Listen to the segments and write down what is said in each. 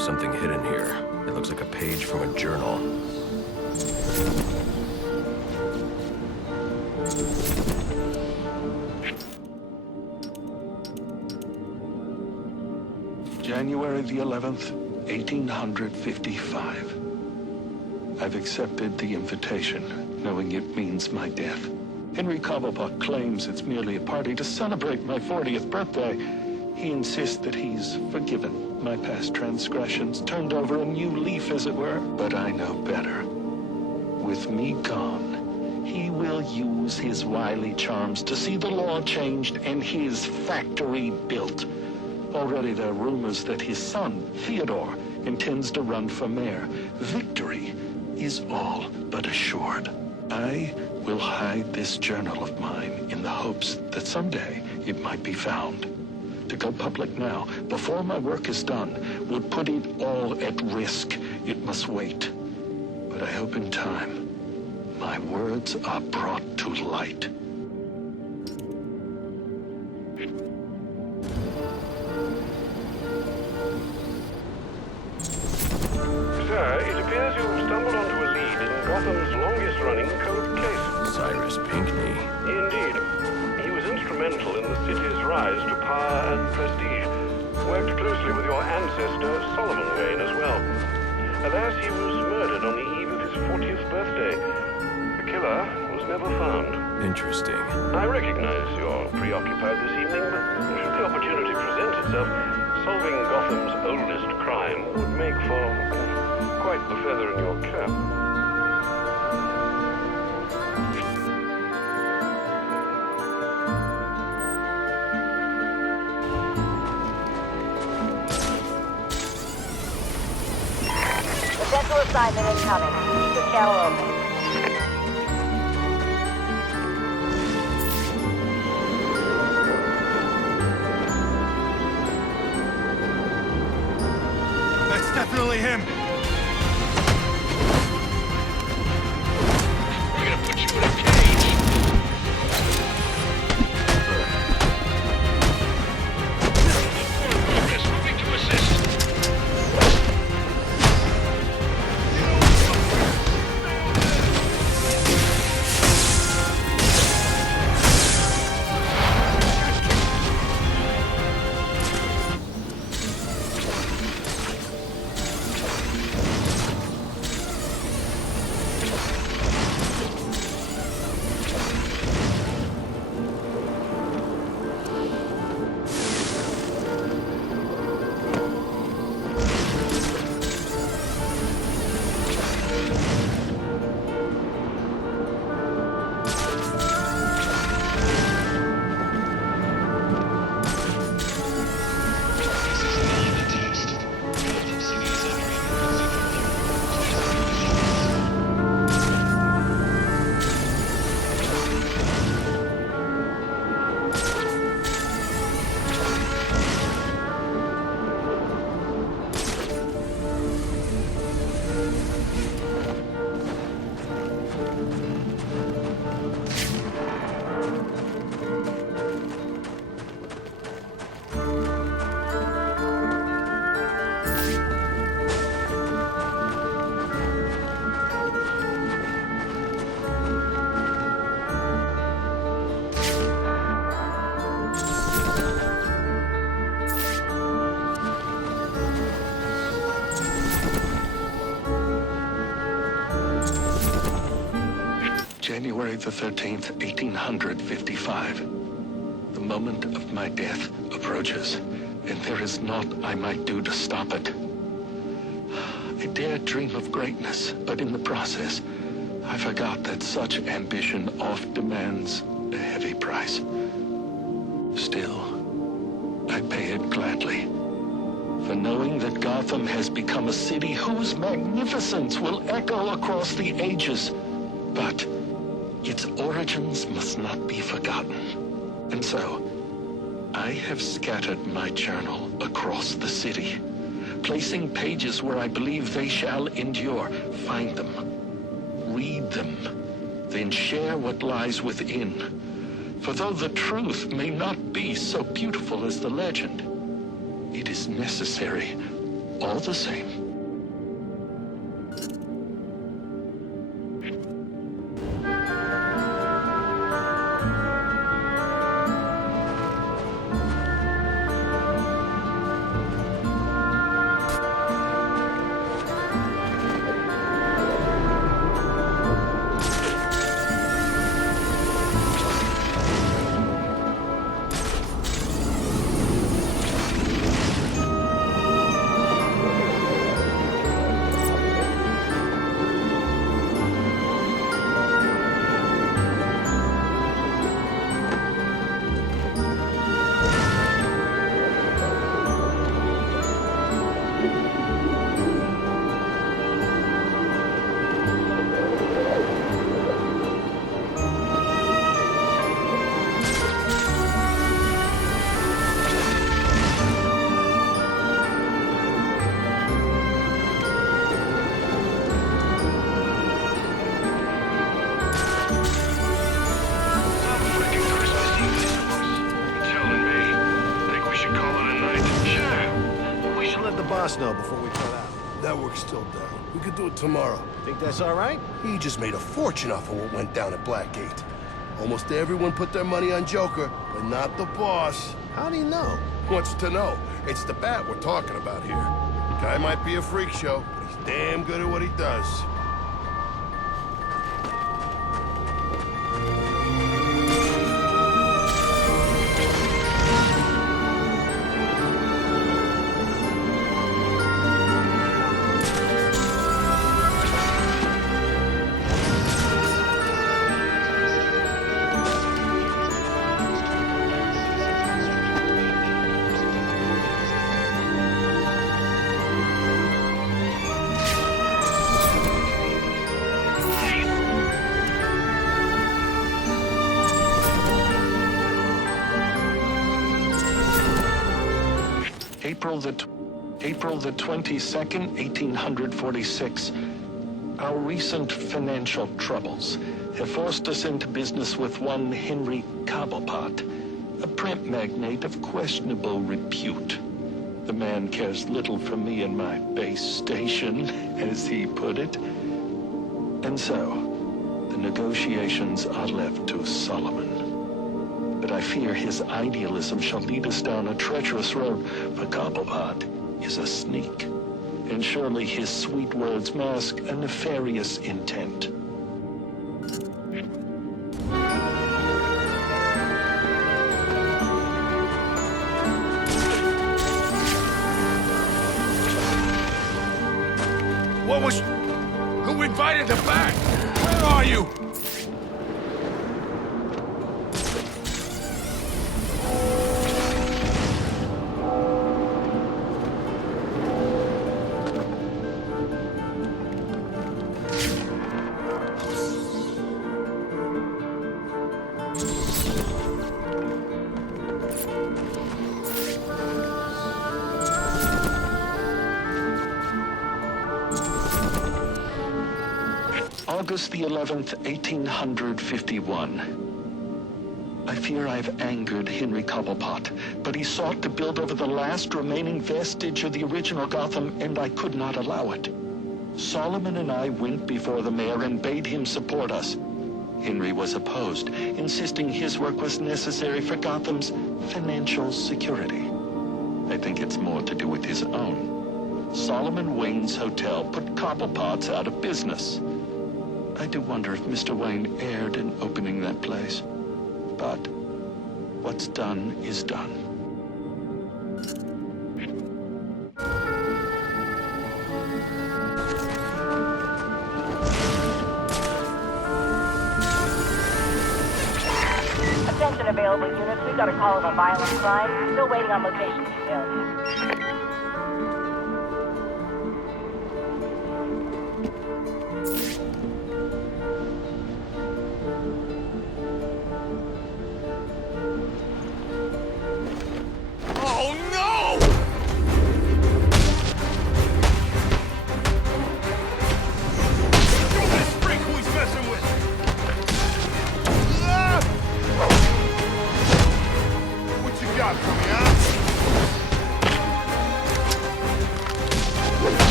There's something hidden here. It looks like a page from a journal. January the 11th, 1855. I've accepted the invitation, knowing it means my death. Henry Cobblepot claims it's merely a party to celebrate my 40th birthday. He insists that he's forgiven my past transgressions, turned over a new leaf, as it were. But I know better. With me gone, he will use his wily charms to see the law changed and his factory built. Already there are rumors that his son, Theodore, intends to run for mayor. Victory is all but assured. I will hide this journal of mine in the hopes that someday it might be found. To go public now, before my work is done, would put it all at risk. It must wait. But I hope in time, my words are brought to light. Sir, it appears you've stumbled onto a lead in Gotham's longest-running cold case. Cyrus Pinkney. Indeed. He was instrumental in the city's rise to power and prestige. Worked closely with your ancestor, Solomon Wayne, as well. Alas, he was murdered on the eve of his 40th birthday. The killer was never found. Interesting. I recognize you're preoccupied this evening, but should the opportunity present itself, solving Gotham's oldest crime would make for quite the feather in your cap. Essential assignment incoming. Keep the channel open. That's definitely him! We're gonna put you in a cage. Progress, moving to assist. January the 13th, 1855. The moment of my death approaches, and there is naught I might do to stop it. I dared dream of greatness, but in the process, I forgot that such ambition oft demands a heavy price. Still, I pay it gladly. For knowing that Gotham has become a city whose magnificence will echo across the ages. But its origins must not be forgotten. And so, I have scattered my journal across the city, placing pages where I believe they shall endure. Find them, read them, then share what lies within. For though the truth may not be so beautiful as the legend, it is necessary all the same. Know before we cut out. That work's still down. We could do it tomorrow. Think that's all right? He just made a fortune off of what went down at Blackgate. Almost everyone put their money on Joker, but not the boss. How do you know? What's to know? It's the bat we're talking about here. Guy might be a freak show, but he's damn good at what he does. April the 22nd, 1846. Our recent financial troubles have forced us into business with one Henry Cobblepot, a print magnate of questionable repute. The man cares little for me and my base station, as he put it. And so, the negotiations are left to Solomon. But I fear his idealism shall lead us down a treacherous road, for Cobblepot is a sneak. And surely his sweet words mask a nefarious intent. What was... Who invited the bat? Where are you? August the 11th, 1851. I fear I've angered Henry Cobblepot, but he sought to build over the last remaining vestige of the original Gotham, and I could not allow it. Solomon and I went before the mayor and bade him support us. Henry was opposed, insisting his work was necessary for Gotham's financial security. I think it's more to do with his own. Solomon Wayne's hotel put Cobblepot's out of business. I do wonder if Mr. Wayne erred in opening that place. But what's done is done. Attention available units. We've got a call of a violent crime. Still waiting on location details.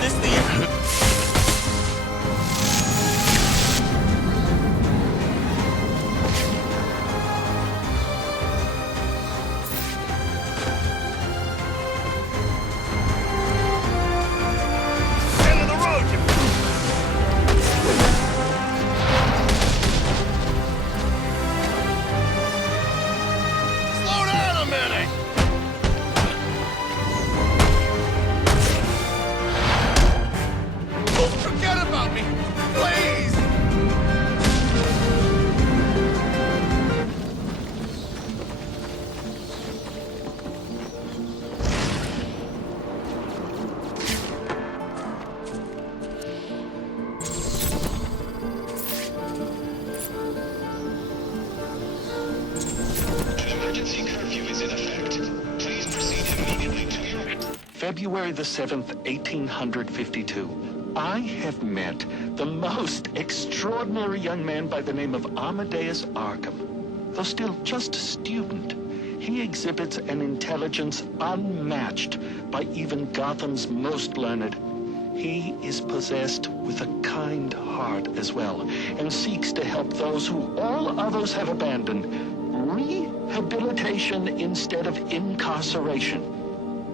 this the... End of the road, you... Slow down a minute! Don't forget about me, please! Emergency curfew is in effect. Please proceed immediately to your... February the 7th, 1852. I have met the most extraordinary young man by the name of Amadeus Arkham. Though still just a student, he exhibits an intelligence unmatched by even Gotham's most learned. He is possessed with a kind heart as well, and seeks to help those who all others have abandoned. Rehabilitation instead of incarceration.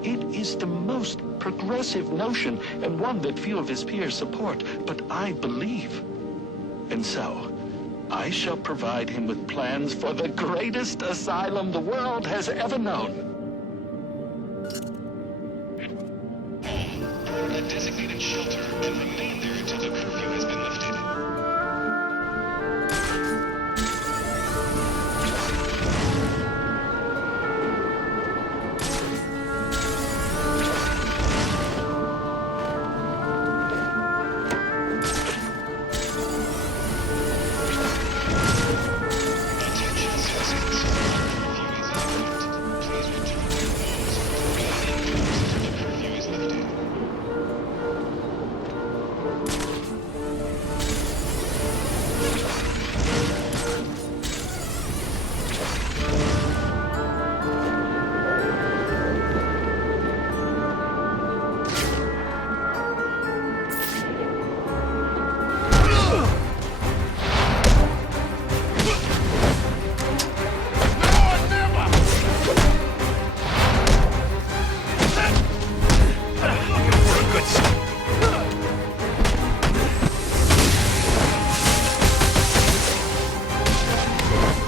It is the most progressive notion, and one that few of his peers support, but I believe. And so, I shall provide him with plans for the greatest asylum the world has ever known. Burn a designated shelter and remain there until the curfew has been lifted. Attention citizens. Curfew is in effect. Please return to your homes. Remain indoors until the curfew is lifted.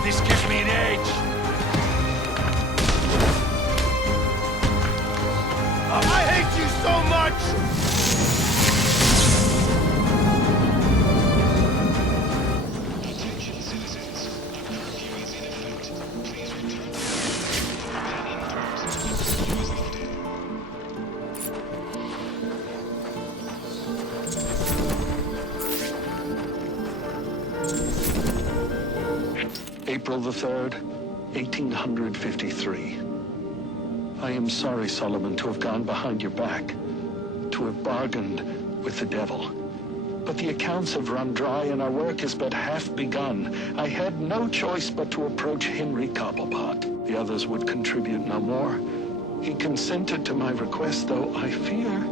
This gives me an edge. I hate you so much! Attention citizens. A curfew is in effect. Please return to your homes. Remain indoors until the curfew is lifted. April the 3rd, 1853. I am sorry, Solomon, to have gone behind your back, to have bargained with the devil. But the accounts have run dry and our work is but half begun. I had no choice but to approach Henry Cobblepot. The others would contribute no more. He consented to my request, though I fear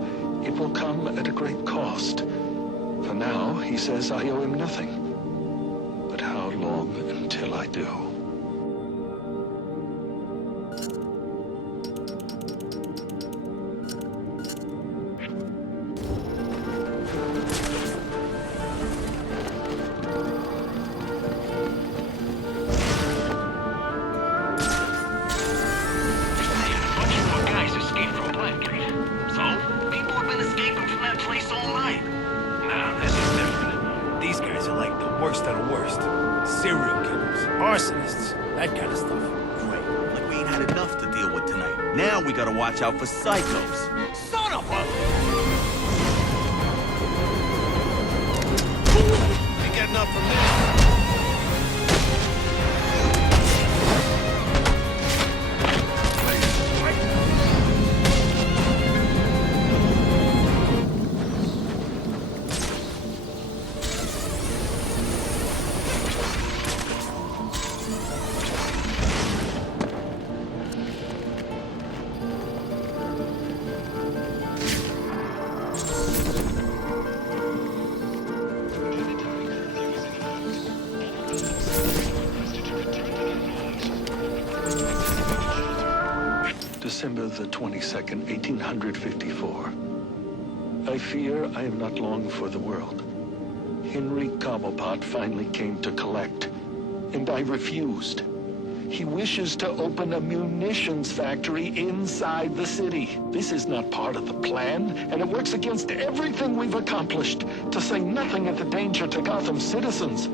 it will come at a great cost. For now, he says I owe him nothing. But how long until I do? Bunch more guys escaped from Blackgate. So, people have been escaping from that place all night. Nah, this is different. These guys are like the worst of the worst. Serial killers, arsonists, that kind of stuff. Great. Like we ain't had enough to deal with tonight. Now we gotta watch out for psychos. Son of a... Ain't got enough from this. December the 22nd, 1854. I fear I am not long for the world. Henry Cobblepot finally came to collect, and I refused. He wishes to open a munitions factory inside the city. This is not part of the plan, and it works against everything we've accomplished, to say nothing of the danger to Gotham's citizens.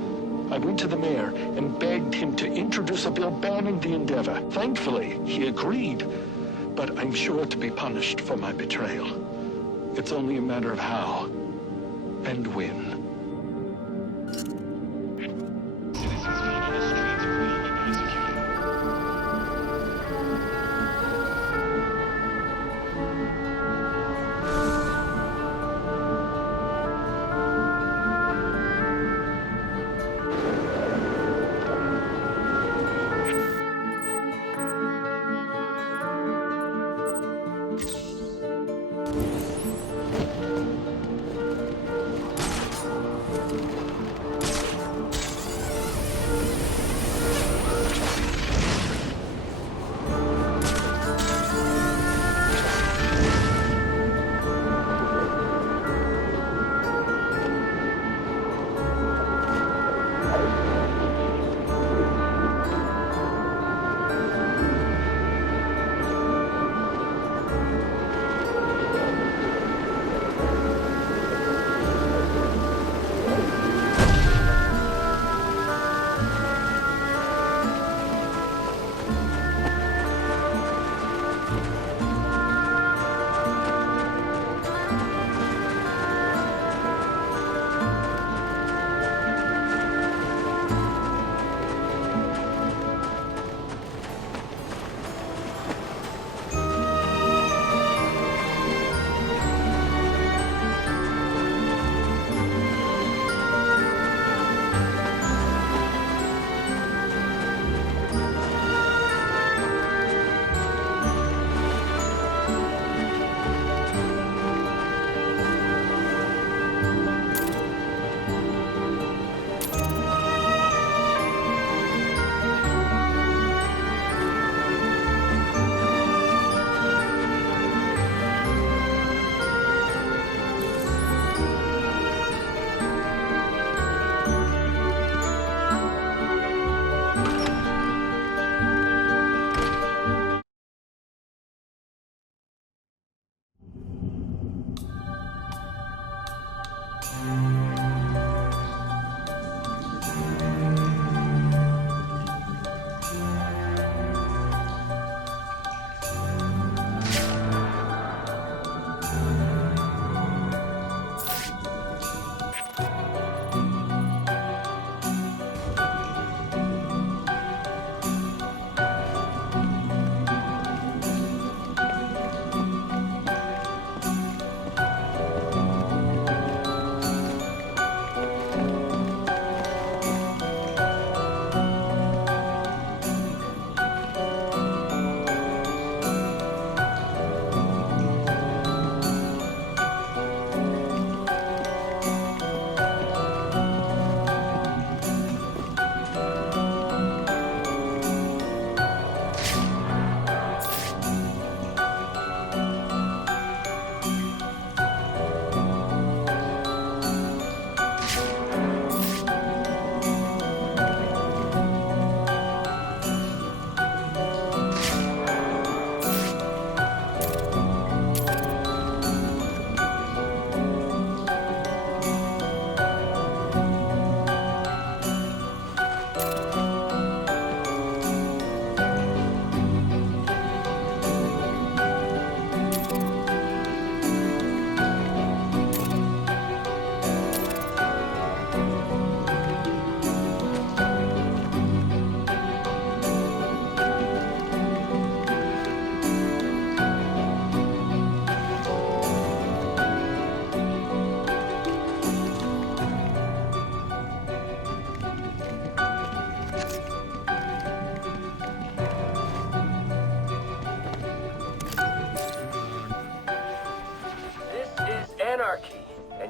I went to the mayor and begged him to introduce a bill banning the endeavor. Thankfully, he agreed, but I'm sure to be punished for my betrayal. It's only a matter of how and when.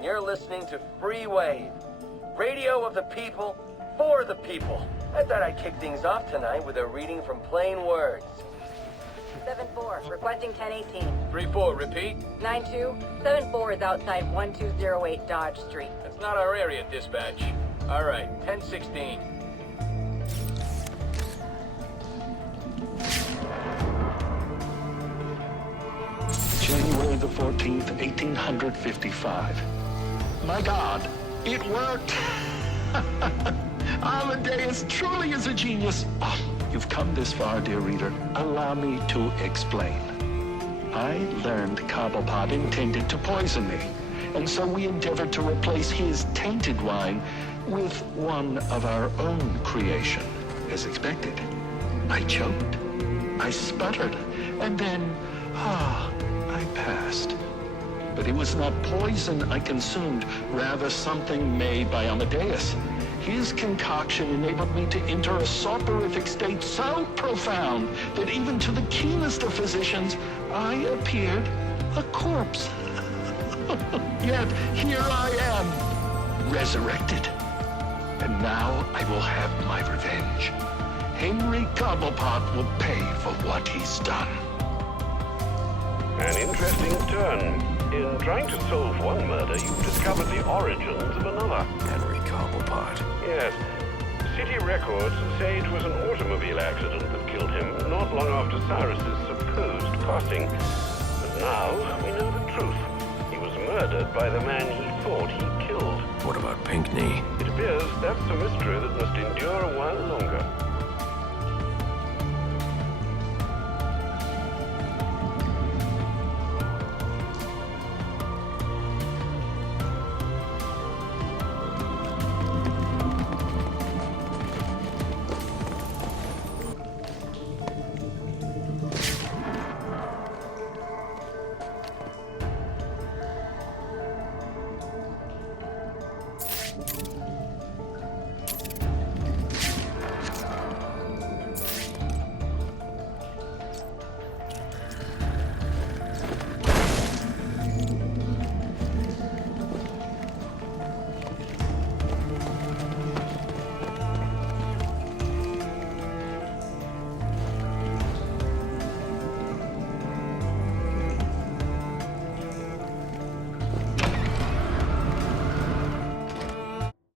and you're listening to Free Wave, radio of the people, for the people. I thought I'd kick things off tonight with a reading from Plain Words. 7-4, requesting 1018. 3-4, repeat. 9-2, 7-4 is outside 1208 Dodge Street. That's not our area, dispatch. All right, 1016. January the 14th, 1855. My God, it worked! Amadeus truly is a genius. Oh, you've come this far, dear reader. Allow me to explain. I learned Cobblepot intended to poison me, and so we endeavored to replace his tainted wine with one of our own creation. As expected, I choked, I sputtered, and then, I passed. But it was not poison I consumed, rather something made by Amadeus. His concoction enabled me to enter a soporific state so profound that even to the keenest of physicians, I appeared a corpse. Yet here I am, resurrected. And now I will have my revenge. Henry Cobblepot will pay for what he's done. An interesting turn. In trying to solve one murder, you've discovered the origins of another. Henry Cobblepot. Yes. City records say it was an automobile accident that killed him, not long after Cyrus's supposed passing. But now we know the truth. He was murdered by the man he thought he killed. What about Pinkney? It appears that's a mystery that must endure a while longer.